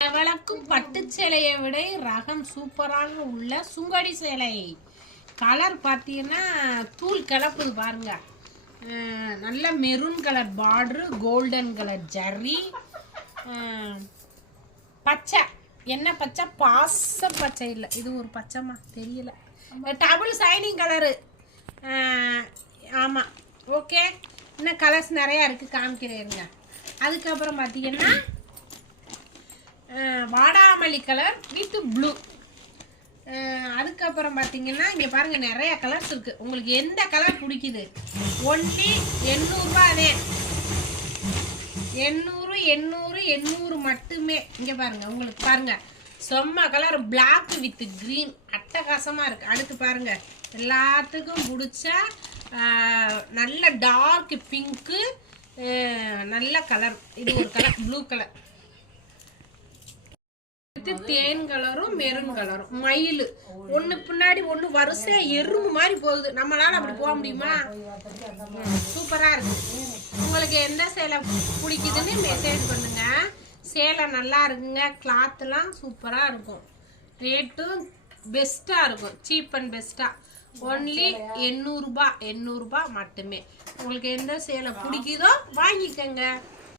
எவளுக்கும் பட்டு சேலையை விட ரகம் சூப்பராக உள்ள சுங்கடி சேலை. கலர் பார்த்தீங்கன்னா தூள் கலப்புது பாருங்க. நல்ல maroon colour border, golden colour zari, பச்சை என்ன பச்சை, பாச பச்சை இல்லை, இது ஒரு பச்சைமா தெரியல, டபுள் சைனிங் கலரு. ஆமாம், ஓகே. இன்னும் கலர்ஸ் நிறையா இருக்குது, காமிக்கிறேங்க. அதுக்கப்புறம் பார்த்தீங்கன்னா வாடாமல்லி கலர் வித் ப்ளூ. அதுக்கப்புறம் பார்த்தீங்கன்னா இங்கே பாருங்கள் நிறைய கலர்ஸ் இருக்குது. உங்களுக்கு எந்த கலர் பிடிக்குது? ஒன்லி 800 800 மட்டுமே. இங்கே பாருங்கள், உங்களுக்கு பாருங்கள் செம்ம கலர் பிளாக் வித் க்ரீன் அட்டகாசமாக இருக்குது. அடுத்து பாருங்கள், எல்லாத்துக்கும் பிடிச்ச நல்ல டார்க் பிங்க்கு, நல்ல கலர். இது ஒரு கலர் ப்ளூ கலர், தேன் கலரும் மெரூன் கலரும். மயில் ஒன்று பின்னாடி ஒன்று வரிசையா எறும்பு மாதிரி போகுது. நம்மளால அப்படி போக முடியுமா? சூப்பரா இருக்கு. உங்களுக்கு எந்த சேலை பிடிக்குதுன்னு மெசேஜ் பண்ணுங்க. சேலை நல்லா இருக்குங்க, கிளாத்லாம் சூப்பரா இருக்கும், ரேட்டும் பெஸ்டா இருக்கும், சீப் அண்ட் பெஸ்டா. ஒன்லி 800 மட்டுமே. உங்களுக்கு எந்த சேலை பிடிக்குதோ வாங்கிக்கங்க.